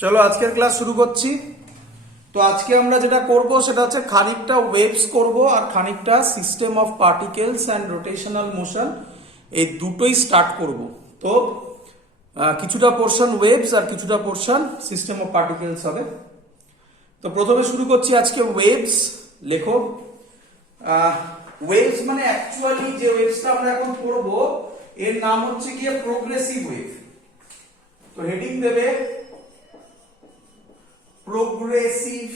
চলো আজকের ক্লাস শুরু করছি। তো আজকে আমরা যেটা করব সেটা হচ্ছে খানিকটা ওয়েভস করব আর খানিকটা system of particles and rotational motion, এই দুটোই স্টার্ট করব। তো কিছুটা পোর্শন ওয়েভস আর কিছুটা পোর্শন সিস্টেম অফ পার্টিকেলস হবে। তো প্রথমে শুরু করছি আজকে ওয়েভস। লেখো ওয়েভস মানে অ্যাকচুয়ালি যে ওয়েভসটা আমরা এখন পড়ব এর নাম হচ্ছে গিয়ে প্রোগ্রেসিভ ওয়েভ। তো হেডিং দেবে প্রোগ্রেসিভ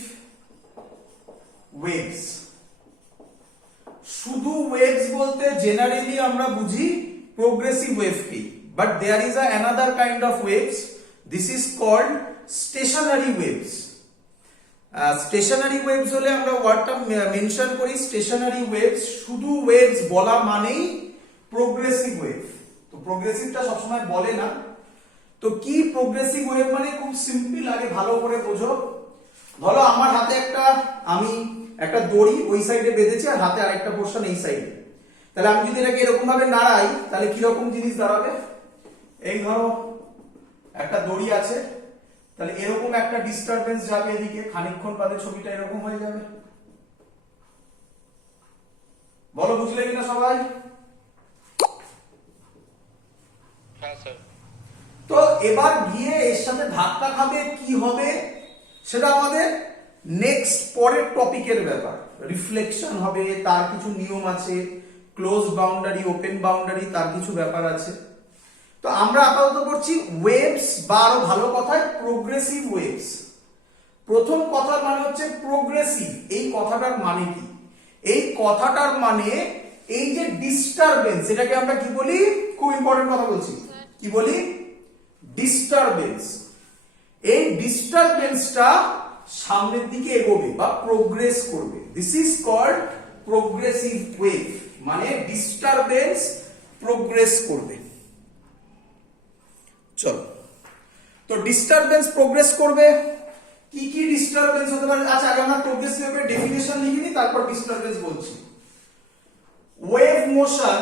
ওয়েভস। শুধু ওয়েভস বলতে জেনারেলি আমরা বুঝি প্রোগ্রেসিভ ওয়েভ কি, but there is another kind of waves, this is called stationary waves. Stationary waves হলে আমরা ওয়ার্ডটা মেনশন করি স্টেশনারি ওয়েভস, শুধু ওয়েভস বলা মানেই প্রোগ্রেসিভ ওয়েভ। তো প্রোগ্রেসিভটা সবসময় বলে না। তো কি প্রোগ্রেসিভ ওয়েভ মানে? খুব সিম্পল, আগে ভালো করে বোঝো। ধরো আমার হাতে আমি একটা দড়ি ওই সাইডে বেঁধেছি আর হাতে আরেকটা পোর্শন এই সাইডে। তাহলে আমি যদি এটাকে এরকম ভাবে নাড়াই তাহলে কি রকম জিনিস দাঁড়াবে? এই ধরো একটা দড়ি আছে, তাহলে এরকম একটা ডিস্টারবেন্স যাবে এদিকে, খানিকক্ষণ বাদে ছবিটা এরকম হয়ে যাবে। বলো বুঝলে কিনা সবাই? হ্যাঁ স্যার। তো এবার গিয়ে এর সাথে ধাক্কা খাবে, কি হবে সেটা আমাদের নেক্সট পরের টপিকের ব্যাপার। রিফ্লেকশন হবে, তার কিছু নিয়ম আছে, ক্লোজ বাউন্ডারি, ওপেন বাউন্ডারি, তার কিছু ব্যাপার আছে। তো আমরা আপাতত করছি ওয়েভস, বা আরো ভালো কথায় প্রোগ্রেসিভ ওয়েভস। প্রথম কথার মানে হচ্ছে প্রোগ্রেসিভ। এই কথাটার মানে কি? এই কথাটার মানে এই যে ডিস্টারবেন্স, এটাকে আমরা কি বলি? খুব ইম্পর্টেন্ট কথা বলছি, কি বলি? ডিস্টারবেন্স। এই ডিস্টারবেন্সটা সামনের দিকে এগোবে বা প্রোগ্রেস করবে, this is called progressive wave. মানে ডিস্টারবেন্স প্রোগ্রেস করবে। চলো, তো ডিস্টারবেন্স প্রোগ্রেস করবে, কি কি ডিস্টারবেন্স হতে পারে? আচ্ছা, আগে আমরা প্রোগ্রেসিভ ওয়েভের ডেফিনিশন লিখে নিই, তারপর ডিস্টারবেন্স বলছি। ওয়েভ মোশন,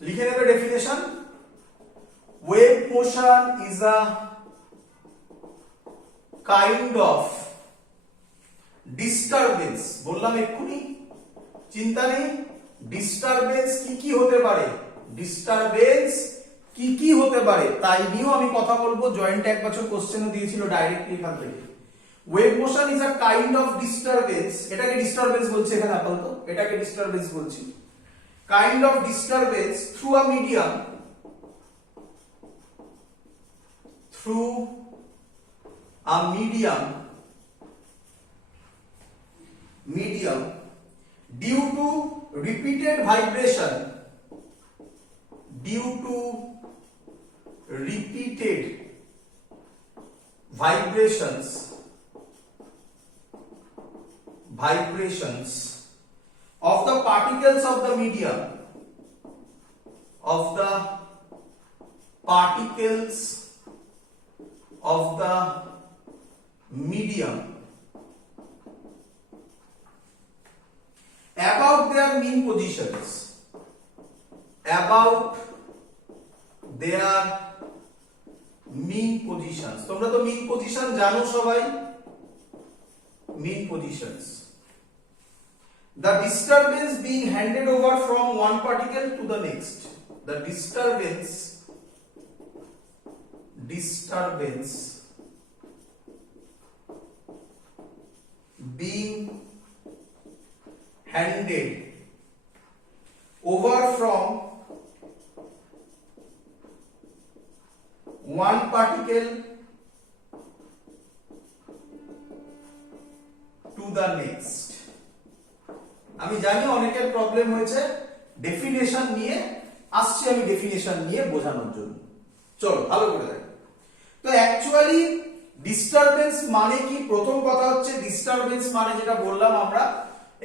লিখে নেবে definition. Wave motion is a kind of disturbance, বললাম এক্ষুনি, চিন্তা নেই। ডিস্টারবেন্স কি কি হতে পারে? ডিস্টারবেন্স কি কি হতে পারে তাই নিয়েও আমি কথা বলবো। জয়েন্ট এক বছর কোশ্চেনও দিয়েছিল ডাইরেক্টলি এখান থেকে। Wave motion is a kind of disturbance, এটাকে ডিস্টারবেন্স বলছে এখানে আপাতত, এটাকে ডিস্টারবেন্স বলছি। Kind of disturbance through a medium, through a medium due to repeated vibration, due to repeated vibrations of the particles of the medium, of the particles of the medium about their mean positions, about their mean positions। তোমরা তো mean position জানো সবাই, mean positions, the disturbance being handed over from one particle to the next, the disturbance being handed over from one particle to the next। আমি জানি অনেকের problem হয়েছে definition নিয়ে, আসছি আমি ডেফিনেশন নিয়ে বোঝানোর জন্য। চলো ভালো করে দেখো। তো অ্যাকচুয়ালি ডিস্টারবেন্স মানে কি? প্রথম কথা হচ্ছে ডিস্টারবেন্স মানে যেটা বললাম আমরা,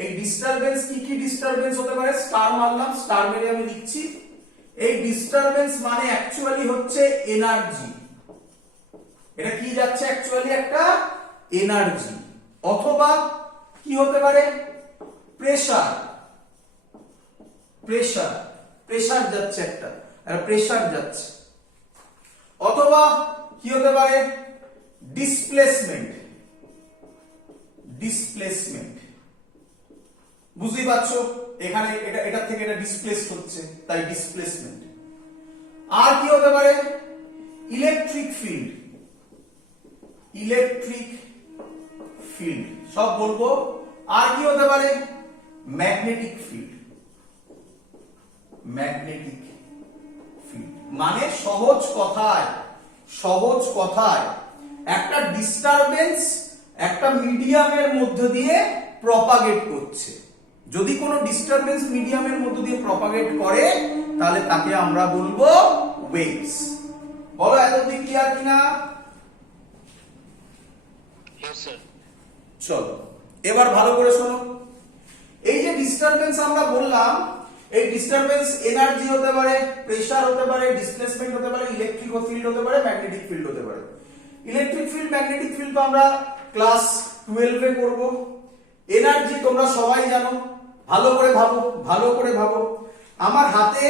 এই ডিস্টারবেন্স কি কি ডিস্টারবেন্স হতে পারে? স্টার মারলাম, স্টার মেরে আমি লিখছি। এই ডিস্টারবেন্স মানে অ্যাকচুয়ালি হচ্ছে এনার্জি। এটা কি যাচ্ছে? অ্যাকচুয়ালি একটা এনার্জি, অথবা কি হতে পারে? প্রেসার, প্রেসার যাচ্ছে, একটা প্রেসার যাচ্ছে। অথবা কি হতে পারে? ডিসপ্লেসমেন্ট, ডিসপ্লেসমেন্ট বুঝতেই পারছো, এখানে এটা থেকে এটা ডিসপ্লেস হচ্ছে, তাই ডিসপ্লেসমেন্ট। আর কি হতে পারে? ইলেকট্রিক ফিল্ড, ইলেকট্রিক ফিল্ড সব বলবো। আর কি হতে পারে? Magnetic field, magnetic field. মানে সহজ কথায় একটা ডিস্টারবেন্স একটা মিডিয়ামের মধ্য দিয়ে প্রপাগেট করছে। যদি কোনো ডিস্টারবেন্স মিডিয়ামের মধ্য দিয়ে প্রপাগেট করে তাহলে তাকে আমরা বলবো ওয়েভস। বলো এতদিন ক্লিয়ার কিনা? Yes, sir. চলো এবার ভালো করে শোনো। এই যে ডিস্টারবেন্স আমরা বললাম, এই ডিস্টারবেন্স এনার্জি হতে পারে, প্রেসার হতে পারে, ডিসপ্লেসমেন্ট হতে পারে, ইলেকট্রিক ফিল্ড হতে পারে, ম্যাগনেটিক ফিল্ড হতে পারে। ইলেকট্রিক ফিল্ড, ম্যাগনেটিক ফিল্ড তো আমরা ক্লাস 12 এ করব। এনার্জি তোমরা সবাই জানো, ভালো করে ভাবো। আমার হাতে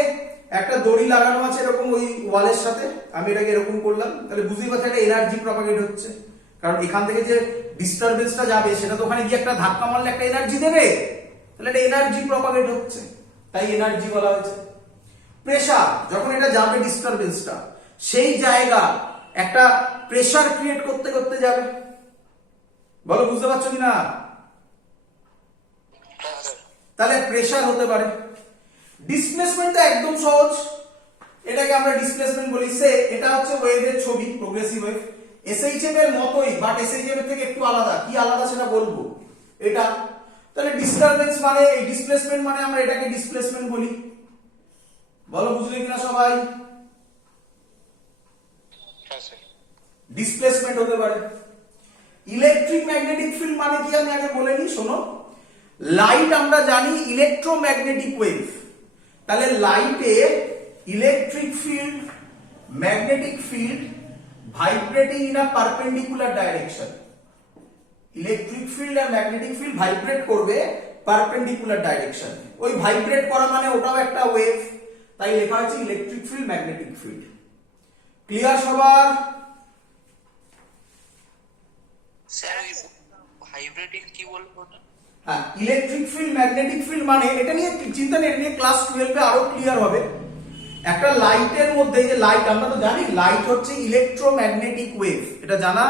একটা দড়ি লাগানো আছে এরকম ওই ওয়ালের সাথে, আমি এটাকে এরকম করলাম, তাহলে বুঝতেই পারছো একটা এনার্জি প্রপাগেট হচ্ছে। কারণ এখান থেকে যে ডিস্টারবেন্সটা যাবে সেটা তো ওখানে গিয়ে একটা ধাক্কা মারলে একটা এনার্জি দেবে, তাহলে এটা এনার্জি প্রপাগেট হচ্ছে, তাই এনার্জি বলা হয়েছে। প্রেসার, যখন এটা যাবে ডিস্টারবেন্সটা, সেই জায়গা একটা প্রেসার ক্রিয়েট করতে করতে যাবে। বলো বুঝতে পারছো কিনা? Yes, sir. তাহলে প্রেসার হতে পারে। ডিসপ্লেসমেন্ট তো একদম সহজ, এটাকে আমরা ডিসপ্লেসমেন্ট বলি। সে এটা হচ্ছে ওয়েভের ছবি, প্রোগ্রেসিভ ওয়েভ, এসএইচএম এর মতোই, বাট এসএইচএম এর থেকে একটু আলাদা। কি আলাদা সেটা বলবো। এটা তাহলে ডিস্টারবেন্স মানে এই ডিসপ্লেসমেন্ট, মানে আমরা এটাকে ডিসপ্লেসমেন্ট বলি। বলো বুঝলে কিনা সবাই? Yes, sir. ডিসপ্লেসমেন্ট হতে পারে। ইলেকট্রিক ম্যাগনেটিক ফিল্ড মানে কি আমি আগে বলে নিই, শোনো। লাইট আমরা জানি ইলেকট্রোম্যাগনেটিক ওয়েভ, তাহলে লাইটে electric field, magnetic field vibrating in a perpendicular direction. Electric field আর ম্যাগনেটিক ফিল্ড ভাইব্রেট করবে পারপেন্ডিকুলার ডাইরেকশন। ওই ভাইব্রেট করা মানে ওটাও একটা ওয়েভ, তাই লেখা হয়েছে electric field, magnetic field. Clear সবার? স্যার ওই ভাইব্রেটিং কি বলবো না? হ্যাঁ, ইলেকট্রিক ফিল্ড, ম্যাগনেটিক ফিল্ড মানে এটা নিয়ে চিন্তা নেই, এটা নিয়ে ক্লাস 12 এ আরো ক্লিয়ার হবে। একটা লাইটের মধ্যে, যে লাইট আমরা তো জানি লাইট হচ্ছে ইলেকট্রোম্যাগনেটিক ওয়েভ, এটা জানা।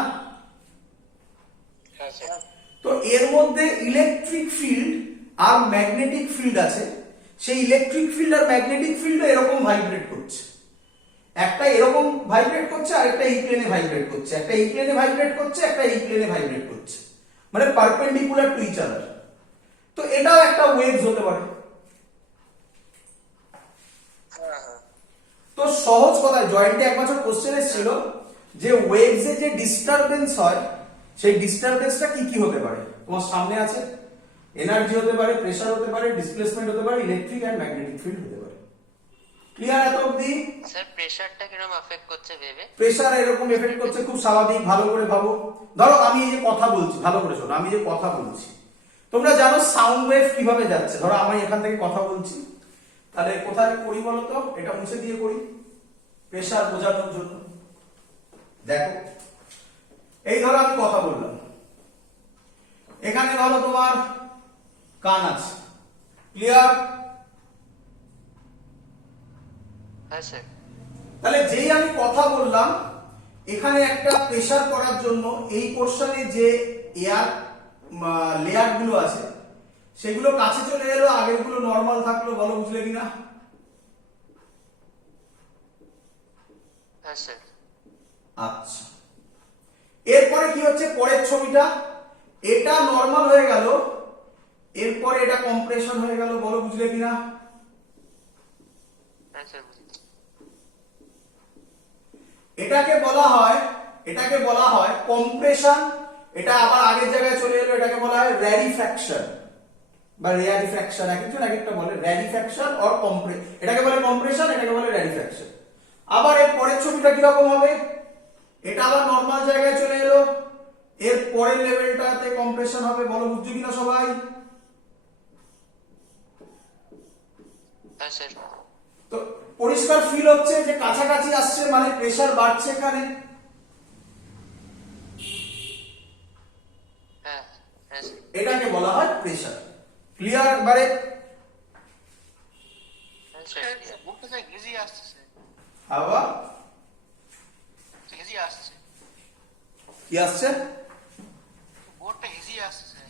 হ্যাঁ স্যার। তো এর মধ্যে ইলেকট্রিক ফিল্ড আর ম্যাগনেটিক ফিল্ড আছে। সেই ইলেকট্রিক ফিল্ড আর ম্যাগনেটিক ফিল্ড এরকম ভাইব্রেট করছে, একটা এরকম ভাইব্রেট করছে আর একটা এই প্লেনে ভাইব্রেট করছে, একটা এই প্লেনে ভাইব্রেট করছে, একটা এই প্লেনে ভাইব্রেট করছে, মানে পারপেন্ডিকুলার টু ইচ আদার। তো এটাও একটা ওয়েভস হতে পারে। তো সহজ কথায় জয়েন্টে এক বছর কোশ্চেন এসেছিল যে ওয়েভস এ যে ডিস্টারবেন্স হয় সেই ডিস্টারবেন্সটা কি কি হতে পারে। তোমার সামনে আছে, এনার্জি হতে পারে, প্রেসার হতে পারে, ডিসপ্লেসমেন্ট হতে পারে, ইলেকট্রিক এন্ড ম্যাগনেটিক ফিল্ড হতে পারে। ক্লিয়ার এত অবধি? স্যার প্রেসারটা কিরকম এফেক্ট করছে ভেবে? প্রেসার এরকম এফেক্ট করছে, খুব স্বাভাবিক। ভালো করে ভাবো। ধরো আমি এই যে কথা বলছি, ভালো করে শোনো, আমি যে কথা বলছি, তোমরা জানো সাউন্ড ওয়েভ কিভাবে যাচ্ছে। ধরো আমি এখান থেকে কথা বলছি, তাহলে কোথায় করি বলো তো? এটা মুছে দিয়ে করি প্রেসার বোঝানোর জন্য। দেখো এই ধরো আমি কথা বললাম, এখানে ধরো তোমার কান আছে। ক্লিয়ার? হ্যাঁ স্যার। তাহলে যেই আমি কথা বললাম, এখানে একটা প্রেসার করার জন্য এই পোর্শনে যে এয়ার লেয়ার গুলো আছে সেগুলো কাছে চলে এলো, আগের গুলো নরমাল থাকলো। বলো বুঝলে কিনা? হ্যাঁ স্যার। আচ্ছা, এরপরে কি হচ্ছে পরের ছবিটা, এটা নরমাল হয়ে গেল, এরপরে এটা কম্প্রেশন হয়ে গেল। বলো বুঝলে কিনা? হ্যাঁ স্যার। এটাকে বলা হয় কম্প্রেশন। এটা আবার আগের জায়গায় চলে এলো, এটাকে বলা হয় র্যারিফ্যাকশন বা রেয়ারিফ্যাকশন। একজন এক একটা বলে র্যারিফ্যাকশন অর এটাকে বলে কম্প্রেশন, এটাকে বলে র্যারিফ্যাকশন। আবার এর পরের ছবিটা কি রকম হবে, এটা আবার নরমাল জায়গায় চলে এলো, এর পরের লেভেলটাতে কম্প্রেশন হবে। বলো বুঝছো কিনা সবাই? হ্যাঁ স্যার। তো পরিষ্কার ফিল হচ্ছে যে কাছাকাছি আসছে, মানে প্রেসার বাড়ছে এখানে। এটাকে বলা হয় প্রেসার। ক্লিয়ার একবারে? হ্যাঁ স্যার বোর্ডটা স্যার হেজি আসছে স্যার, আবার হেজি আসছে, কি আসছে? বোর্ডটা হেজি আসছে স্যার।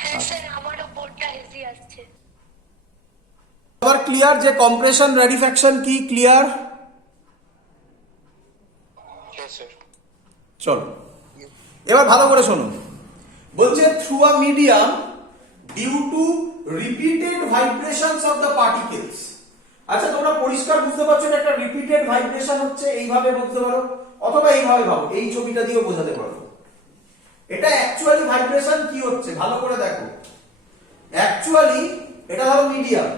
হ্যাঁ স্যার, আমারও বোর্ডটা হেজি আসছে। আবার ক্লিয়ার যে কম্প্রেশন রেডিফ্যাকশন কি? ক্লিয়ার? হ্যাঁ স্যার চলো এবার ভালো করে শোনো। বলছে through a medium due to repeated vibrations of the particles. আচ্ছা তোমরা পরিষ্কার বুঝতে পারছো এটা একটা রিপিটেড ভাইব্রেশন হচ্ছে, এইভাবে বুঝতে পারো অথবা এইভাবে ভাবো, এই ছবিটা দিয়েও বোঝাতে পারো। এটা অ্যাকচুয়ালি ভাইব্রেশন কি হচ্ছে ভালো করে দেখো। অ্যাকচুয়ালি এটা ধরো মিডিয়াম,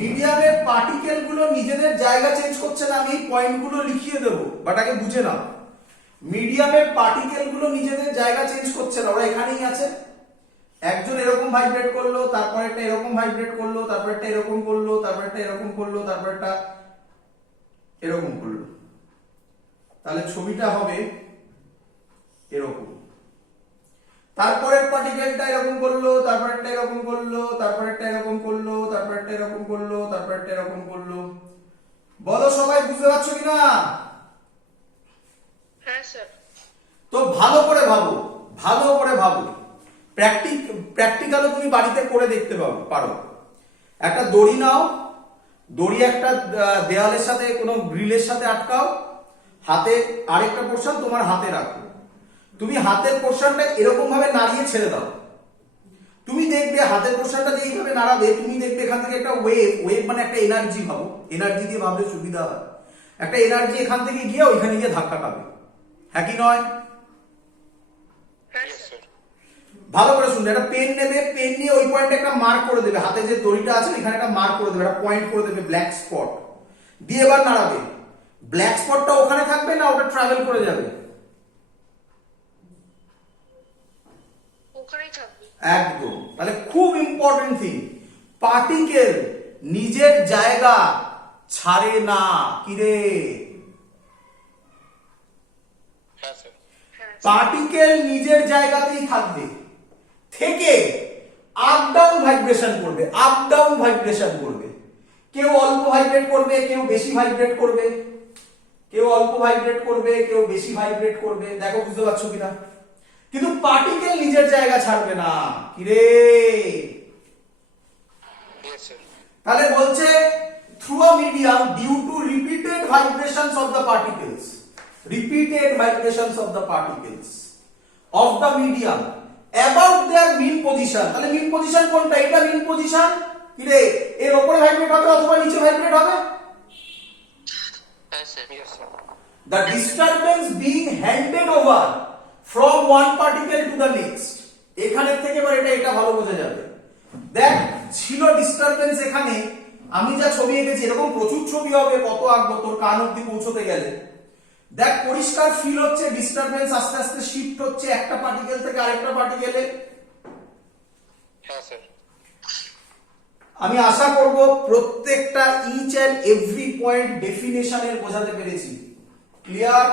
মিডিয়ামের পার্টিকেল গুলো নিজেদের জায়গা চেঞ্জ করছে না। আমি এই পয়েন্টগুলো লিখিয়ে দেবো, বাট আগে বুঝে নাও। মিডিয়ামের পার্টিকেল গুলো নিজেদের জায়গা চেঞ্জ করছে না, ওরা এখানেই আছে। একজন এরকম ভাইব্রেট করলো, তারপর একটা এরকম ভাইব্রেট করলো, তারপর একটা এরকম করলো, তারপর একটা এরকম করলো, তারপর একটা এরকম করলো। তাহলে ছবিটা হবে এরকম। তারপরের পার্টিকেলটা এরকম করলো, তারপর একটা এরকম করলো, তারপর একটা এরকম করলো, তারপর একটা এরকম করলো, তারপর একটা এরকম করলো। বলো সবাই বুঝতে পারছো কিনা? হ্যাঁ স্যার। তো ভালো করে ভাবো, ভালো করে ভাবো। প্র্যাকটিক্যালও তুমি বাড়িতে করে দেখতে পারো। একটা দড়ি নাও, দড়ি একটা দেওয়ালের সাথে কোনো গ্রিলের সাথে আটকাও, হাতে আরেকটা পোর্শন তোমার হাতে রাখো। তুমি হাতের পোর্শনটা এরকম ভাবে নাড়িয়ে ছেড়ে দাও। তুমি দেখবে হাতের পোর্শনটা দিয়ে এইভাবে নাড়াবে, তুমি দেখবে এখান থেকে একটা ওয়েভ মানে একটা এনার্জি ভাবো, এনার্জি দিয়ে ভাবলে সুবিধা হয়। একটা এনার্জি এখান থেকে গিয়ে ওইখানে গিয়ে ধাক্কা খাবে, হ্যাঁ কি নয়? হ্যাঁ Yes, স্যার। sir. ভালো করে শুনবে, একটা পেন নেবে, পেন নিয়ে ওই পয়েন্টে একটা মার্ক করে দেবে, হাতে যে দড়িটা আছে এখানে একটা মার্ক করে দেবে, একটা পয়েন্ট করে দেবে, ব্ল্যাক স্পট দিয়ে এবার নাড়াবে। ব্ল্যাক স্পটটা ওখানে থাকবে না ওটা ট্রাভেল করে যাবে? ওখানেই থাকবে। একদম। তাহলে খুব ইম্পর্টেন্ট থিং, পার্টিকেল নিজের জায়গা ছাড়ে না। কিরে? হ্যাঁ স্যার হ্যাঁ স্যার। পার্টিকেল নিজের জায়গাতেই থাকবে, থেকে আপ ডাউন ভাইব্রেশন করবে, আপ ডাউন ভাইব্রেশন করবে। কেউ অল্প ভাইব্রেট করবে, কেউ বেশি ভাইব্রেট করবে, কেউ অল্প ভাইব্রেট করবে, কেউ বেশি ভাইব্রেট করবে। দেখো বুঝতে পারছো কিনা? কিন্তু পার্টিকেল নিজের জায়গা ছাড়বে না। কিরে? ইয়েস স্যার তাহলে বলছে through a medium due to repeated vibrations of the particles, repeated vibrations of the particles of the medium about their mean position। তাহলে mean position কোনটা? এটা mean position। কি রে, এর উপরে ভাইব্রেট হবে অথবা নিচে ভাইব্রেট হবে? হ্যাঁ sir yes sir The disturbance being handed over from one particle to the next। এখানের থেকে এবার এটা ভালো বোঝা যাবে। দেখ ছিল ডিস্টারবেন্স এখানে, আমি যা ছবি এঁকেছি এরকম প্রচুর ছবি হবে, কত আঁকবো তোর কান অব্দি পৌঁছতে গেলে। দেখ পরিষ্কার ফিল হচ্ছে ডিস্টারবেন্স আস্তে আস্তে শিফট হচ্ছে একটা পার্টিকেল থেকে আরেকটা পার্টিকেলে। হ্যাঁ স্যার আমি আশা করব প্রত্যেকটা ইচ এন্ড এভরি পয়েন্ট ডেফিনেশনের বোঝাতে পেরেছি। ক্লিয়ার?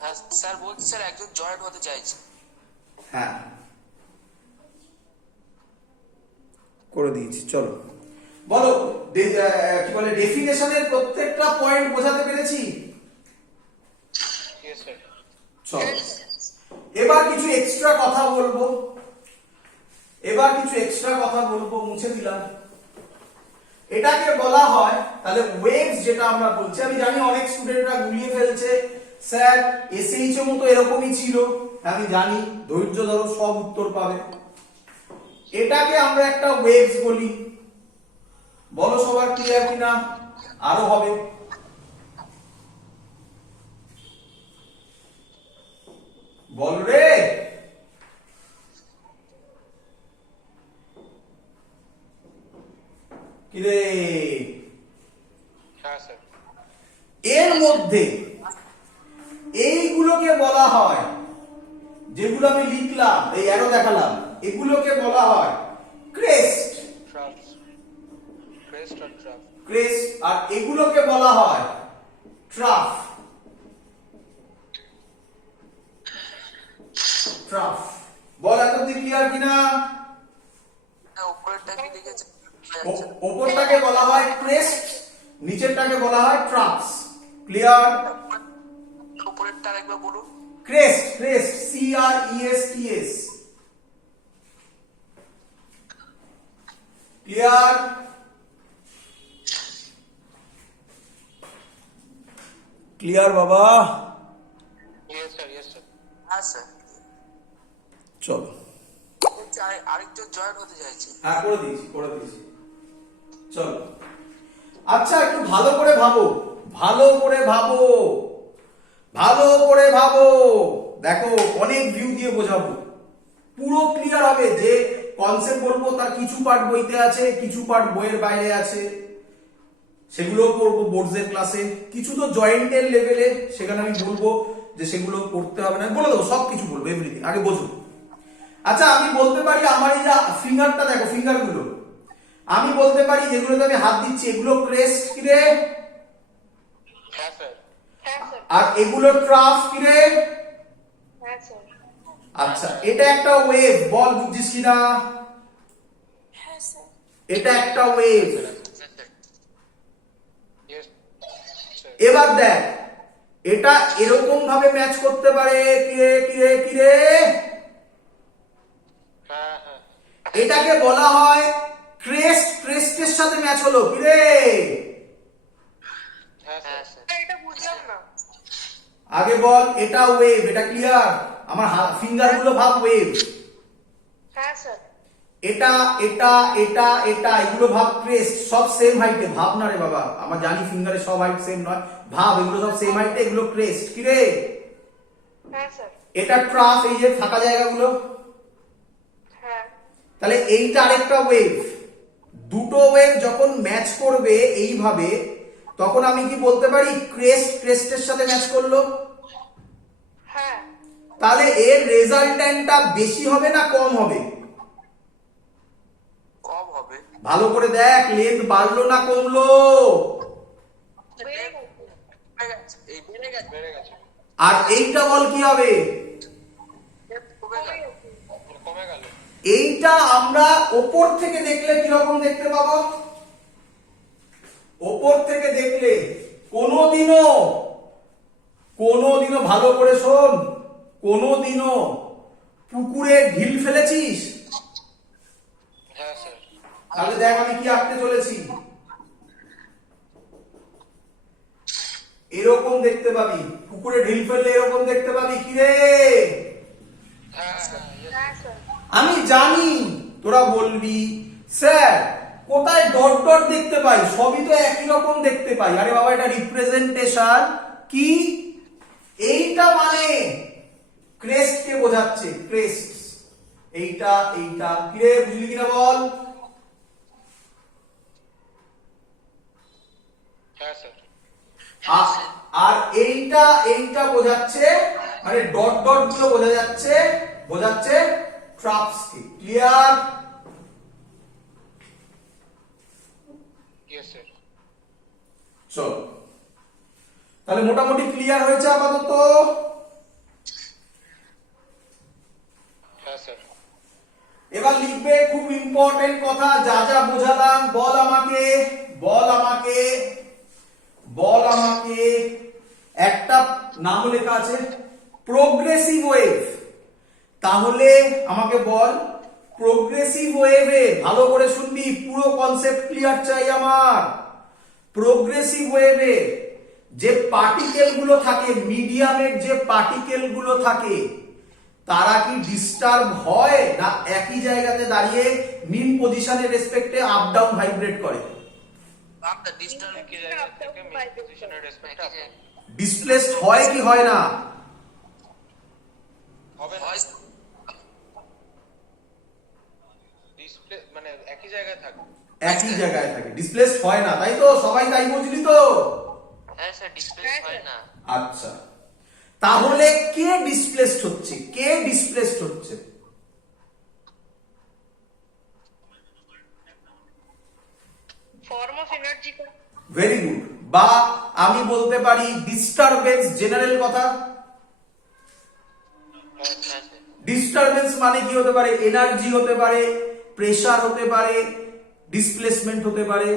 হ্যাঁ স্যার বলছি স্যার একজন জয়েন্ট হতে চাইছে। হ্যাঁ করে দিয়েছি। চলো বলো কি বলে ডেফিনেশনের প্রত্যেকটা পয়েন্ট বোঝাতে পেরেছি? ইয়েস স্যার চলো এবার কিছু এক্সট্রা কথা বলবো, মুছে দিলাম। এটাকে বলা হয় তাহলে ওয়েভস, যেটা আমরা বলছি। আমি জানি অনেক স্টুডেন্টরা গুলিয়ে ফেলছে, স্যার এসএইচ এর মতো এরকমই ছিল। আমি জানি, ধৈর্য ধরো, সব উত্তর পাবে। এটাকে আমরা একটা ওয়েভস বলি। বলো সবার ক্লিয়ার কিনা? আরো হবে। বল রে। কিরে? হ্যাঁ স্যার এর মধ্যে এইগুলোকে বলা হয়, যেগুলো আমি লিখলাম, এই অ্যারো দেখালাম, এগুলোকে বলা হয় ক্রেস্ট। ট্রাফ ক্রেস্ট আর ট্রাফ ক্রেস্ট। আর এগুলোকে বলা হয় ট্রাফ। ট্রাফ ক্লিয়ার কিনা? উপরেরটা কি লিখেছে? ওপরটাকে বলা হয় ক্রেস্ট, নিচেরটাকে বলা হয় ট্রাপস। ক্লিয়ার? উপরেরটা একবার বলুন। Crest, crest, CRESTS। Clear? Clear বাবা? Yes, sir. Yes, sir. হ্যাঁ স্যার। চলো, আরেকজন জয়েন হতে চাইছে। হ্যাঁ করে দিয়েছি, করে দিয়েছি। চলো, আচ্ছা একটু ভালো করে ভাবো, ভালো করে ভাবো, ভালো করে ভাবো। দেখো অনেক ভিউ দিয়ে বোঝাবো, পুরো ক্লিয়ার হবে। যে কনসেপ্ট বলবো তার কিছু পার্ট বইতে আছে, কিছু পার্ট বইয়ের বাইরে আছে, সেগুলো পড়বো বোর্ডসের ক্লাসে। কিছু তো জয়েন্টের লেভেলে, সেখানে আমি বলবো যে সেগুলো করতে হবে না, বলে দেবো, সব কিছু বলবো, এভরিথিং। আগে বোঝো। আচ্ছা আমি বলতে পারি আমার এই যে ফিঙ্গারটা দেখো, ফিঙ্গার গুলো আমি বলতে পারি যেগুলোতে আমি হাত দিচ্ছি এগুলো ক্রেস্ট কিরে, হ্যাঁ স্যার। হ্যাঁ স্যার। আর এগুলো ট্রাফ কিরে। হ্যাঁ স্যার। আচ্ছা এটা একটা ওয়েভ, বল বুঝছিস কিনা? হ্যাঁ স্যার। এটা একটা ওয়েভ। Yes, sir. এবার দেখ এটা এরকম ভাবে ম্যাচ করতে পারে, কিরে কিরে কিরে। হ্যাঁ হ্যাঁ। এটাকে বলা হয় ক্রেস্ট, ক্রেস্টের সাথে ম্যাচ হলো কিরে। হ্যাঁ হ্যাঁ স্যার। স্যার। এটা বুঝলাম না। আগে বল এটা ওয়েভ, এটা ক্লিয়ার? আমার ফিঙ্গার গুলো ভাব ওয়েভ। হ্যাঁ স্যার। এটা এটা এটা এটা এগুলো ভাব ক্রেস্ট, সব সেম হাইটে। ভাব না রে বাবা, আমার জানি ফিঙ্গারের সব হাইট সেম নয়, ভাব এগুলো সব সেম হাইটে, এগুলো ক্রেস্ট কিরে। হ্যাঁ স্যার। এটা ট্রাফ, এই যে ফাঁকা জায়গাগুলো। হ্যাঁ। তাহলে এইটা আরেকটা ওয়েভ। দুটো ওয়েভ যখন ম্যাচ করবে এইভাবে, তখন আমি কি বলতে পারি ক্রেস্ট ক্রেস্টের সাথে ম্যাচ করলো। হ্যাঁ। তাহলে এর রেজাল্ট্যান্টটা বেশি হবে না কম হবে? কম হবে। ভালো করে দেখ, লেন্থ বাড়লো না কমলো? বেড়ে গেছে। বেড়ে গেছে। এই বেড়ে গেছে। বেড়ে গেছে। আর এইটা বল কি হবে? কমে কমে গেল। গেছে। কমে গেল। এইটা আমরা ওপর থেকে দেখলে কিরকম দেখতে পাবো? ওপর থেকে দেখলে কোনোদিনও কোনোদিনও ভালো করে শোন, কোনোদিনও পুকুরে ঢিল ফেলেছিস? হ্যাঁ স্যার। তাহলে দেখ আমি কি আঁকতে চলেছি। এরকম দেখতে পাবি, পুকুরে ঢিল ফেললে এরকম দেখতে পাবি কিরে। হ্যাঁ স্যার। হ্যাঁ স্যার। আমি জানি তোরা বলবি স্যার কোথায় ডট ডট দেখতে পাই, সবই তো একই রকম দেখতে পাই। আরে বাবা এটা রিপ্রেজেন্টেশন। কি এইটা মানে ক্রেস্ট কে বোঝাচ্ছে, ক্রেস্ট। এইটা এইটা কিরে, বুঝলি কিনা বল? হ্যাঁ স্যার। আর এইটা এইটা বোঝাচ্ছে, মানে ডট ডট গুলো বোঝা যাচ্ছে, বোঝাচ্ছে ট্রাপস কে। ক্লিয়ার? Yes, sir. চলো তাহলে মোটামুটি ক্লিয়ার হয়েছে আপাতত। হ্যাঁ স্যার। এবার লিখবে খুব ইম্পর্টেন্ট কথা, যা যা বোঝালাম বল আমাকে, বল আমাকে, বল আমাকে। একটা নাম লেখা আছে প্রোগ্রেসিভ ওয়েভ, তাহলে আমাকে বল প্রোগ্রেসিভ ওয়েভে, ভালো করে শুনবি, পুরো কনসেপ্ট ক্লিয়ার চাই আমার। প্রোগ্রেসিভ ওয়েভে যে পার্টিকেল গুলো থাকে, মিডিয়ামের যে পার্টিকেল গুলো থাকে, তারা কি ডিস্টার্ব হয় না একই জায়গাতে দাঁড়িয়ে মিন পজিশনের রেসপেক্টে আপ ডাউন ভাইব্রেট করে? আপনার ডিস্টার্ব কি জায়গা থেকে মেইন পজিশনের রেসপেক্ট আপনি ডিসপ্লেসড হয় কি হয় না? হবে না। ভয়েস ডিসপ্লে মানে একই জায়গায় থাকবে। একই জায়গায় থাকে, ডিসপ্লেসড হয় না, তাই তো? সবাই তাই বুঝলি তো? হ্যাঁ স্যার ডিসপ্লে হয় না। আচ্ছা তাহলে কে ডিসপ্লেসড হচ্ছে, কে ডিসপ্লেসড হচ্ছে? Form of energy. Very good. বা আমি বলতে পারি ডিস্টারবেন্স, জেনারেল কথা। হ্যাঁ স্যার। ডিস্টারবেন্স মানে কি হতে পারে? এনার্জি হতে পারে, প্রেসার হতে পারে, ডিসপ্লেসমেন্ট হতে পারে,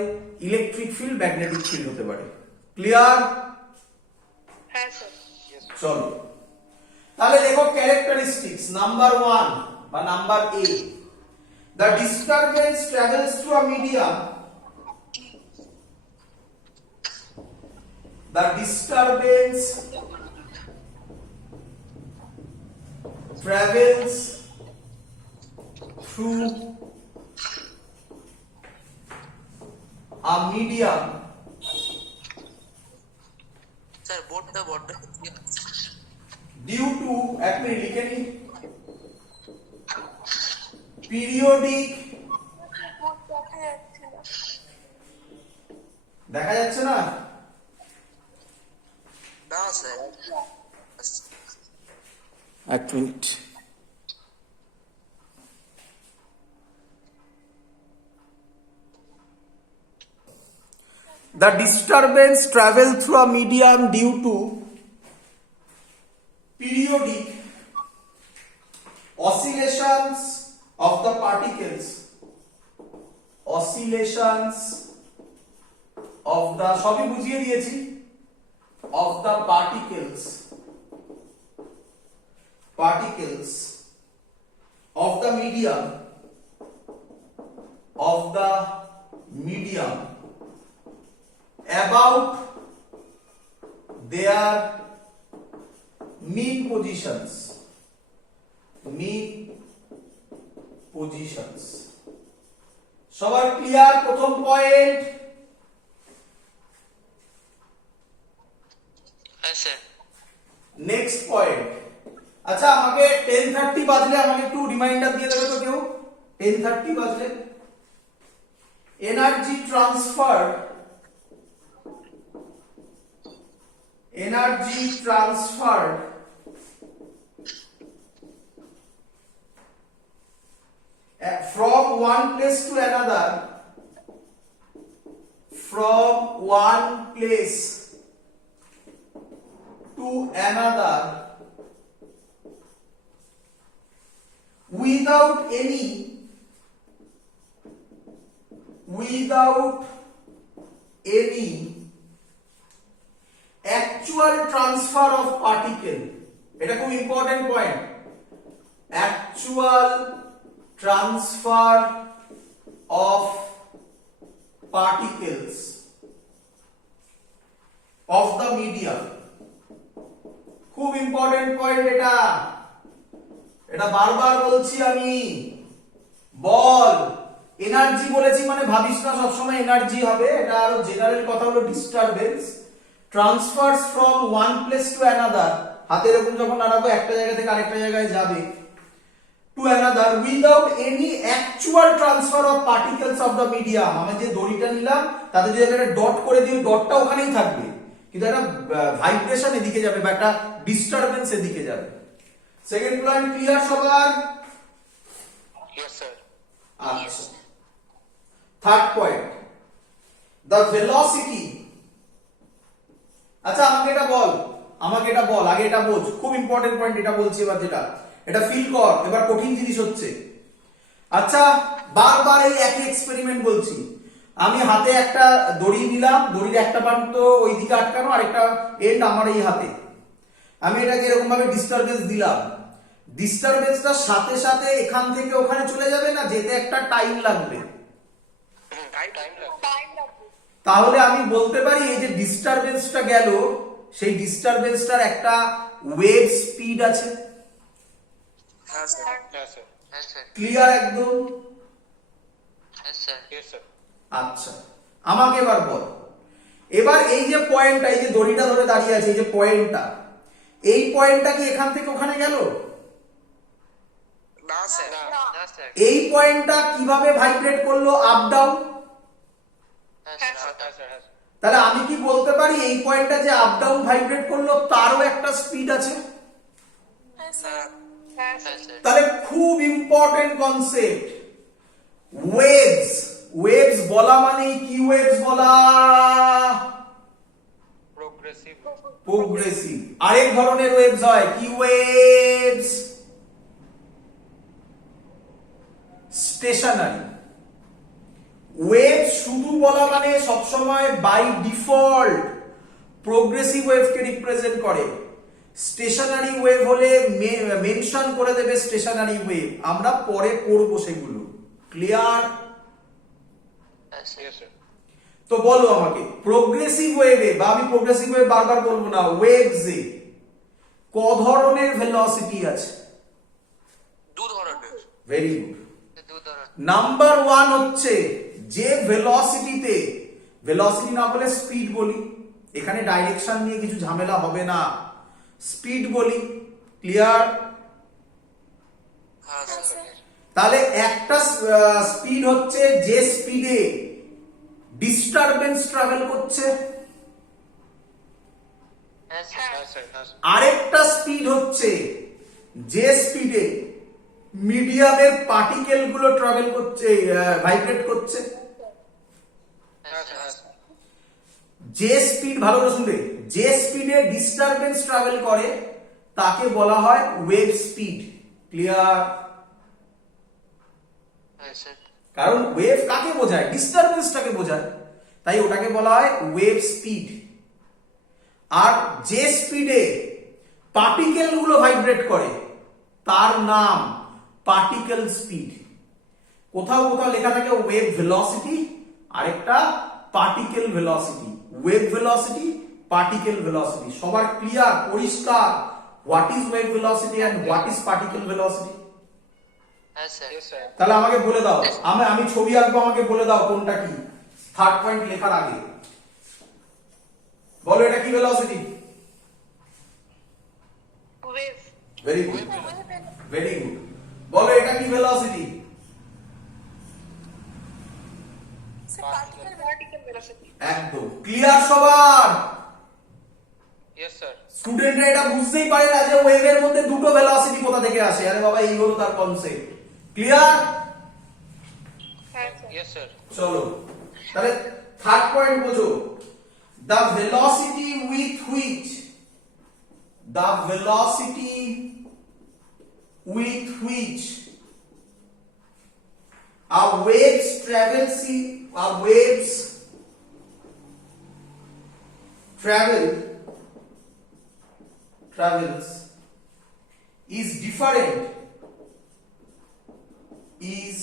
ইলেকট্রিক ফিল্ড, ম্যাগনেটিক ফিল্ড হতে পারে। ক্লিয়ার? হ্যাঁ স্যার। চলো তাহলে দেখো ক্যারেক্টারিস্টিক্স নাম্বার 1 বা number A, the disturbance travels through a medium, the disturbance travels through a medium sir বোর্ডটা বড্ড due to, এক মিনিট লিখে নি, periodic, দেখা যাচ্ছে না? না স্যার এক minute, the disturbance travel through a medium due to periodic oscillations of the particles, oscillations of the, সবই বুঝিয়ে দিয়েছি, of the particles of the medium about their mean positions. সবার ক্লিয়ার? প্রথম পয়েন্ট। হ্যাঁ স্যার নেক্সট পয়েন্ট, আচ্ছা আমাকে 10:30 বাজলে আমাকে একটু রিমাইন্ডার দিয়ে দেবে তো কেউ? 10:30 বাজলে energy transfer from one place to another, without any actual transfer of particle, এটা খুব important point, actual transfer of particles of the medium, খুব ইম্পর্টেন্ট পয়েন্ট এটা, এটা বারবার বলছি আমি। বল, এনার্জি বলেছি মানে ভাবিস না সবসময় এনার্জি হবে, এটা আরো জেনারেল কথা হলো disturbance transfers from one place to another, হাতে এরকম যখন নাড়াবো একটা জায়গা থেকে আরেকটা জায়গায় যাবে, to another without any actual transfer of particles of the medium. আমি যে দড়িটা নিলাম তাতে যদি একটা ডট করে দিই, ডটটা ওখানেই থাকবে, কিন্তু একটা ভাইব্রেশন এদিকে যাবে বা একটা ডিস্টারবেন্স এদিকে যাবে। সেকেন্ড পয়েন্ট ক্লিয়ার সবার? ইয়েস স্যার আচ্ছা, থার্ড পয়েন্ট, দ্য ভেলোসিটি। আচ্ছা আমাকে এটা বল, আগে এটা বোঝ, খুব ইম্পর্টেন্ট পয়েন্ট এটা বলছি এবার, যেটা এটা ফিল কর, এবার কঠিন জিনিস হচ্ছে। আচ্ছা বারবার এই একই এক্সপেরিমেন্ট বলছি, আমি হাতে একটা দড়ি নিলাম, দড়ির একটা প্রান্ত ওই দিকে আটকানো, আরেকটা এন্ড আমার এই হাতে, আমি এটাকে এরকম ভাবে ডিস্টারবেন্স দিলাম, ডিস্টারবেন্সটার সাথে সাথে এখান থেকে ওখানে চলে যাবে না, যেতে একটা টাইম লাগবে। টাইম লাগবে তাহলে আমি বলতে পারি এই যে ডিস্টারবেন্সটা গেল, সেই ডিস্টারবেন্সটার একটা ওয়েভ স্পিড আছে। হ্যাঁ স্যার হ্যাঁ স্যার হ্যাঁ স্যার ক্লিয়ার একদম? হ্যাঁ স্যার ইয়েস স্যার আচ্ছা আমাকে এবার বল, এবার এই যে পয়েন্টটা, এই যে দড়িটা ধরে দাঁড়িয়ে আছে, এই যে পয়েন্টটা, এই পয়েন্টটা কি এখান থেকে ওখানে গেল? না স্যার না। না স্যার এই পয়েন্টটা কিভাবে ভাইব্রেট করলো? Up down. হ্যাঁ স্যার হ্যাঁ স্যার হ্যাঁ তাহলে আমি কি বলতে পারি এই পয়েন্টটা যে আপ ডাউন ভাইব্রেট করলো তারও একটা স্পিড আছে? হ্যাঁ হ্যাঁ স্যার তাহলে খুব ইম্পর্টেন্ট কনসেপ্ট, ওয়েভস। ওয়েভস বলা মানে কি? ওয়েভস বলা প্রোগ্রেসিভ প্রোগ্রেসিভ। আরেক ধরনের ওয়েভস হয় কি? Waves stationery. ওয়েভ শুধু বলা মানে সবসময় বাই ডিফল্ট প্রোগ্রেসিভ ওয়েভকে রিপ্রেজেন্ট করে। স্টেশনারি ওয়েভ হলে মেনশন করে দেবে স্টেশনারি ওয়েভ, আমরা পরে পড়ব সেগুলো। ক্লিয়ার? হ্যাঁ স্যার। Yes, sir. তো বলো আমাকে প্রোগ্রেসিভ ওয়েভে, বা আমি প্রোগ্রেসিভ ওয়েভ বারবার বলবো না, ওয়েভসে ক ধরনের ভেলোসিটি আছে? দু ধরনের। Very good. দু ধরনের। নাম্বার ওয়ান হচ্ছে যে ভেলোসিটিতে, ভেলোসিটি না বলে স্পিড বলি, এখানে ডাইরেকশন নিয়ে কিছু ঝামেলা হবে না, স্পিড বলি। ক্লিয়ার? হ্যাঁ স্যার। তাহলে একটা স্পিড হচ্ছে যে স্পিডে ডিস্টারবেন্স ট্রাভেল করছে, হ্যাঁ sir. Yes, sir. Yes, sir. আরেকটা স্পিড হচ্ছে যে স্পিডে মিডিয়ামের পার্টিকেল গুলো ট্রাভেল করছে, ভাইব্রেট করছে। হ্যাঁ Yes, sir. Sir. Yes, sir. যে স্পিড, ভালো করে শুনবে, যে স্পিডে ডিস্টারবেন্স ট্রাভেল করে তাকে বলা হয় ওয়েভ স্পিড। ক্লিয়ার? হ্যাঁ স্যার। কারণ ওয়েভ কাকে বোঝায়? ডিস্টারবেন্সটাকে বোঝায়, তাই ওটাকে বলা হয় ওয়েভ স্পিড। আর যে স্পিডে পার্টিকেল গুলো ভাইব্রেট করে তার নাম পার্টিকেল স্পিড। কোথাও কোথাও লেখা থাকে ওয়েভ ভেলোসিটি, আরেকটা particle velocity. Wave velocity, particle velocity. সবার ক্লিয়ার, পরিষ্কার what is wave velocity and what is particle velocity? হ্যাঁ স্যার। Yes, sir. তাহলে আমাকে বলে দাও, আমি ছবি আঁকবো, আমাকে বলে দাও কোনটা কি। থার্ড পয়েন্ট লেখার আগে বলো এটা কি velocity? Wave. Very good, very good. বলো এটা কি ভেলোসিটি? Particle velocity. একদম ক্লিয়ার সবার? Yes, sir. স্টুডেন্টরা এটা বুঝতেই পারে না যে ওয়েভের মধ্যে দুটো ভেলোসিটি কোথা থেকে আসে। আরে বাবা, এই হলো তার কনসেপ্ট। ক্লিয়ার? হ্যাঁ স্যার। Yes, sir. চলো তাহলে থার্ড পয়েন্ট বোঝো। The velocity with which a waves travels is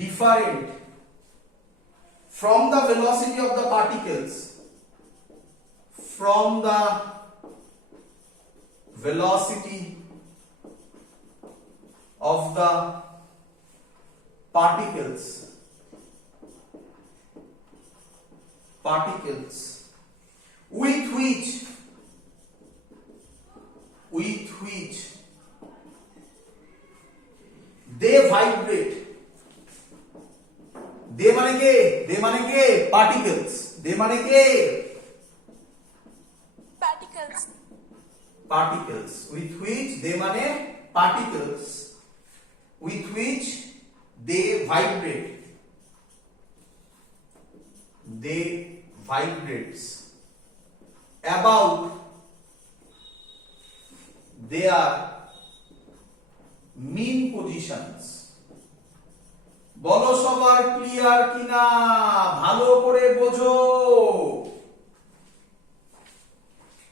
different from the velocity of the particles, from the velocity of the particles with which they vibrate. They মানে কে? Particles. They মানে কে? Particles. With which, they মানে particles, with which they vibrate. They vibrates about their mean positions. বলো সবার clear কিনা? ভালো করে বোঝো।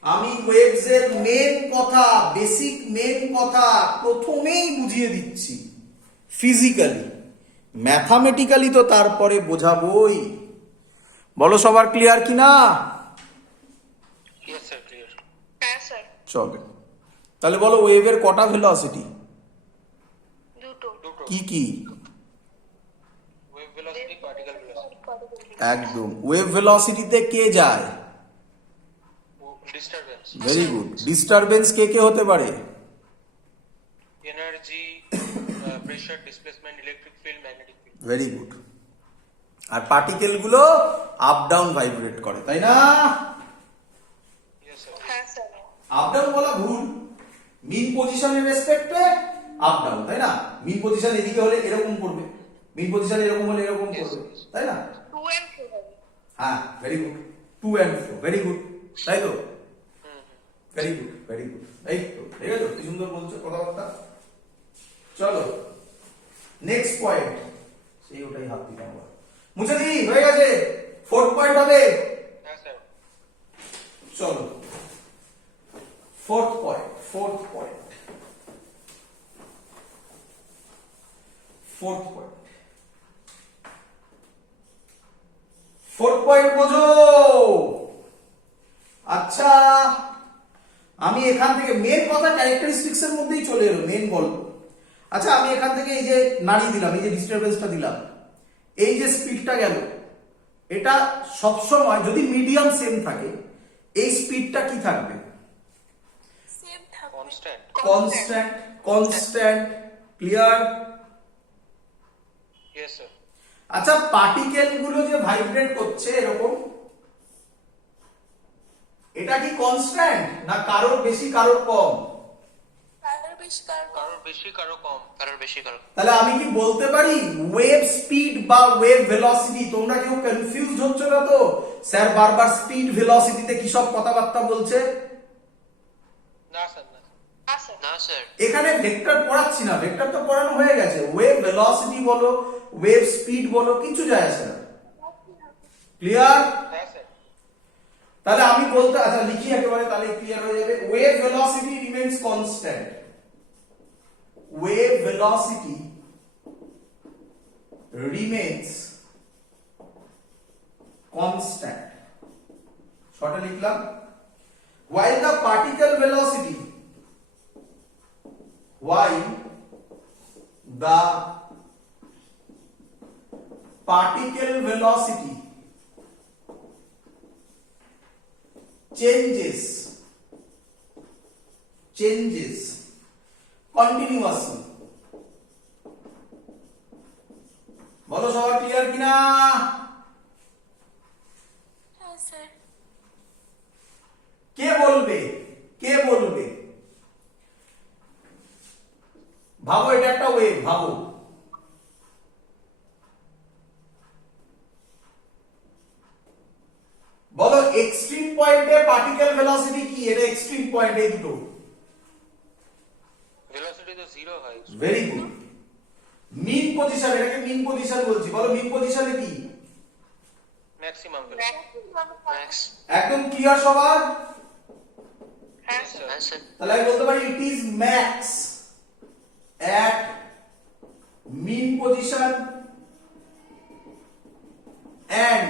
আমি ওয়েভস এর মেন কথা, বেসিক মেন কথা প্রথমেই বুঝিয়ে দিচ্ছি। ফিজিক্যালি, ম্যাথামেটিক্যালি তো তারপরে বোঝাবোই। বলো সবার ক্লিয়ার কিনা? Yes, sir. Clear. হ্যাঁ স্যার। চলো তাহলে বলো ওয়েভের কটা ভেলোসিটি? দুটো। Duto. কি কি? Wave velocity, particle velocity. একদম। ওয়েভ ভেলোসিটিতে কে যায়? Disturbance. Very good. ডিস্টারবেন্স কে কে হতে পারে? Energy, pressure, displacement, electric field, magnetic field. Very good. আর পার্টিকেল গুলো আপ ডাউন ভাইব্রেট করে, তাই না? Yes, sir. হ্যাঁ স্যার। আপ ডাউন বলা ভুল, মিন পজিশনের রেসপেক্টে আপ ডাউন, তাই না? মিন পজিশন এদিকে হলে এরকম করবে, মিন পজিশন এরকম হলে এরকম করবে, তাই না? টু এন্ড ফ্রো হবে। হ্যাঁ, very good. To and fro, very good, তাই তো? Very good, very good. এই তো, ঠিক আছে, কি সুন্দর বলছো কথাবার্তা। চলো নেক্সট পয়েন্ট, সেই ওটাই হাত দিলাম আবার। মুছে দি, হয়ে গেছে। ফোর্থ পয়েন্ট হবে। হ্যাঁ স্যার। চলো fourth point, fourth point, fourth point, fourth point বোঝো। আচ্ছা, আমি এখান থেকে মেন কথা ক্যারেক্টারিস্টিক্স এর মধ্যেই চলে এলো, মেন গল্প। আচ্ছা, আমি এখান থেকে এই যে নাড়ি দিলাম, এই যে ডিস্টারবেন্সটা দিলাম, এই যে স্পিডটা গেল, এটা সবসময় যদি মিডিয়াম সেম থাকে, এই স্পিডটা কি থাকবে? সেম থাকবে। Constant. Constant, constant, clear? Yes sir. আচ্ছা, পার্টিকেল গুলো যে ভাইব্রেট করছে এরকম, এটা কি কনস্ট্যান্ট না কারোর বেশি কারোর কম? কারোর বেশি কারোর কম। কারোর বেশি কারো কম। কারোর বেশি কারো তাহলে আমি কি বলতে পারি ওয়েভ স্পিড বা ওয়েভ ভেলোসিটি? তোমরা কেউ কনফিউজড হচ্ছ না তো? স্যার বারবার স্পিড ভেলোসিটিতে কি সব কথাবার্তা বলছে? না স্যার, না। না স্যার। এখানে ভেক্টর পড়াচ্ছি না, ভেক্টর তো পড়ানো হয়ে গেছে। ওয়েভ ভেলোসিটি বলো, ওয়েভ স্পিড বলো, কিছু যায় আসে না। ক্লিয়ার? হ্যাঁ স্যার। তাহলে আমি বলতে, আচ্ছা লিখি একেবারে, তাহলে ক্লিয়ার হয়ে যাবে। Wave velocity remains constant. Wave velocity remains constant. শর্টে লিখলাম, while the particle velocity, while the particle velocity changes continuously. বলো সবার ক্লিয়ার কিনা? হ্যাঁ স্যার। কে বলবে, কে বলবে? ভাবো এটা একটা ওয়েভ, ভাবো। বলো এক্সট্রিম পয়েন্টে পার্টিকেল ভেলোসিটি কি? এটা এক্সট্রিম পয়েন্ট, এই দুটো। ভেলোসিটি তো 0 হয়। Very good. মিন পজিশন, এটাকে মিন পজিশন বলছি। বলো মিন পজিশনে কি? ম্যাক্সিমাম। ম্যাক্স। একদম ক্লিয়ার সবার? হ্যাঁ Yes, স্যার। sir. হ্যাঁ স্যার। তাহলে আমি বলতে পারি it is max at mean position and